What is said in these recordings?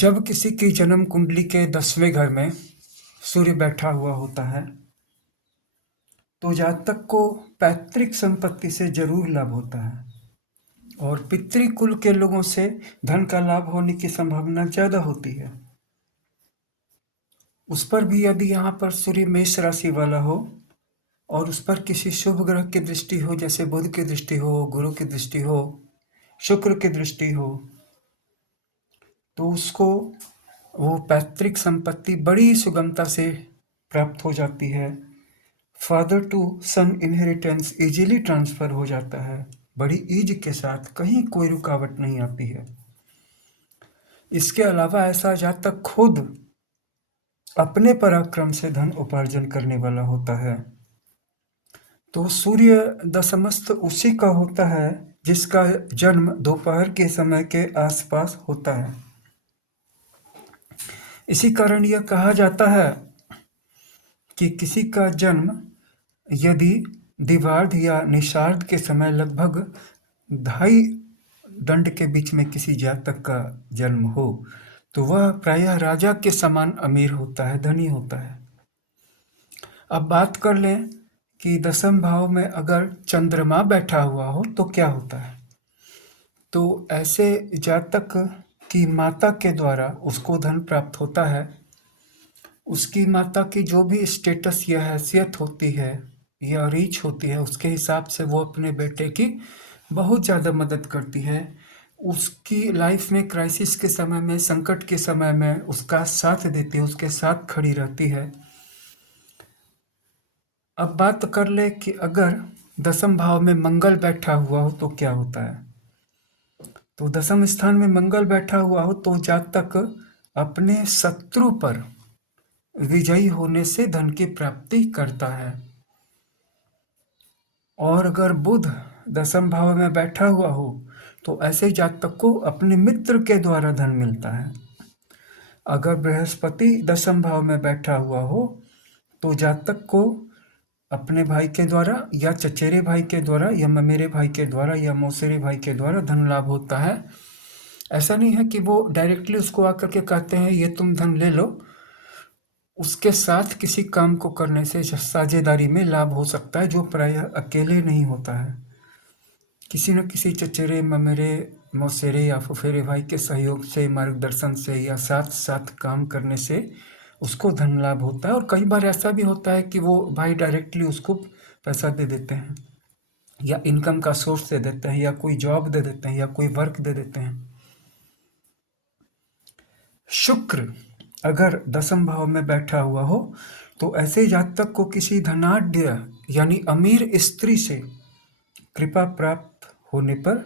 जब किसी की जन्म कुंडली के 10वें घर में सूर्य बैठा हुआ होता है तो जातक को पैतृक संपत्ति से जरूर लाभ होता है और पितृकुल के लोगों से धन का लाभ होने की संभावना ज्यादा होती है। उस पर भी यदि यहाँ पर सूर्य मेष राशि वाला हो और उस पर किसी शुभ ग्रह की दृष्टि हो, जैसे बुध की दृष्टि हो, गुरु की दृष्टि हो, शुक्र की दृष्टि हो, तो उसको वो पैतृक संपत्ति बड़ी सुगमता से प्राप्त हो जाती है। Father to son inheritance easily transfer हो जाता है, बड़ी ईज के साथ, कहीं कोई रुकावट नहीं आती है। इसके अलावा ऐसा जातक खुद अपने पराक्रम से धन उपार्जन करने वाला होता है। तो सूर्य दशमस्थ उसी का होता है जिसका जन्म दोपहर के समय के आसपास होता है। इसी कारण यह कहा जाता है कि किसी का जन्म यदि दिवार्ध या निषार्ध के समय लगभग 2.5 दंड के बीच में किसी जातक का जन्म हो तो वह प्रायः राजा के समान अमीर होता है, धनी होता है। अब बात कर लें कि दसम भाव में अगर चंद्रमा बैठा हुआ हो तो क्या होता है। तो ऐसे जातक की माता के द्वारा उसको धन प्राप्त होता है। उसकी माता की जो भी स्टेटस या हैसियत होती है या रीच होती है, उसके हिसाब से वो अपने बेटे की बहुत ज़्यादा मदद करती है। उसकी लाइफ में क्राइसिस के समय में, संकट के समय में उसका साथ देती है, उसके साथ खड़ी रहती है। अब बात कर ले कि अगर दसम भाव में मंगल बैठा हुआ हो तो क्या होता है। तो दसम स्थान में मंगल बैठा हुआ हो तो जातक अपने शत्रु पर विजयी होने से धन की प्राप्ति करता है। और अगर बुध दसम भाव में बैठा हुआ हो तो ऐसे जातक को अपने मित्र के द्वारा धन मिलता है। अगर बृहस्पति दसम भाव में बैठा हुआ हो तो जातक को अपने भाई के द्वारा या चचेरे भाई के द्वारा या ममेरे भाई के द्वारा या मौसेरे भाई के द्वारा धन लाभ होता है। ऐसा नहीं है कि वो डायरेक्टली उसको आकर के कहते हैं ये तुम धन ले लो। उसके साथ किसी काम को करने से साझेदारी में लाभ हो सकता है, जो प्रायः अकेले नहीं होता है। किसी न किसी चचेरे, ममेरे, मौसेरे या फुफेरे भाई के सहयोग से, मार्गदर्शन से या साथ साथ काम करने से उसको धन लाभ होता है। और कई बार ऐसा भी होता है कि वो भाई डायरेक्टली उसको पैसा दे देते हैं या इनकम का सोर्स दे देते हैं या कोई जॉब दे देते हैं या कोई वर्क दे देते हैं। शुक्र अगर दसम भाव में बैठा हुआ हो तो ऐसे जातक को किसी धनाढ्य यानी अमीर स्त्री से कृपा प्राप्त होने पर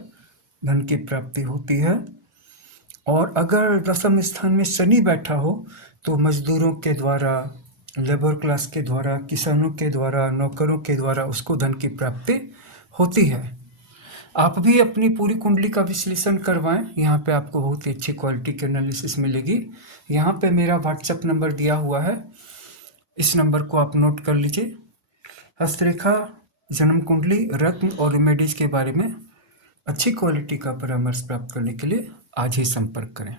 धन की प्राप्ति होती है। और अगर दसम स्थान में शनि बैठा हो तो मजदूरों के द्वारा, लेबर क्लास के द्वारा, किसानों के द्वारा, नौकरों के द्वारा उसको धन की प्राप्ति होती है। आप भी अपनी पूरी कुंडली का विश्लेषण करवाएं, यहाँ पे आपको बहुत ही अच्छी क्वालिटी की एनालिसिस मिलेगी। यहाँ पे मेरा व्हाट्सएप नंबर दिया हुआ है, इस नंबर को आप नोट कर लीजिए। हस्तरेखा, जन्म कुंडली, रत्न और रेमेडीज के बारे में अच्छी क्वालिटी का परामर्श प्राप्त करने के लिए आज ही संपर्क करें।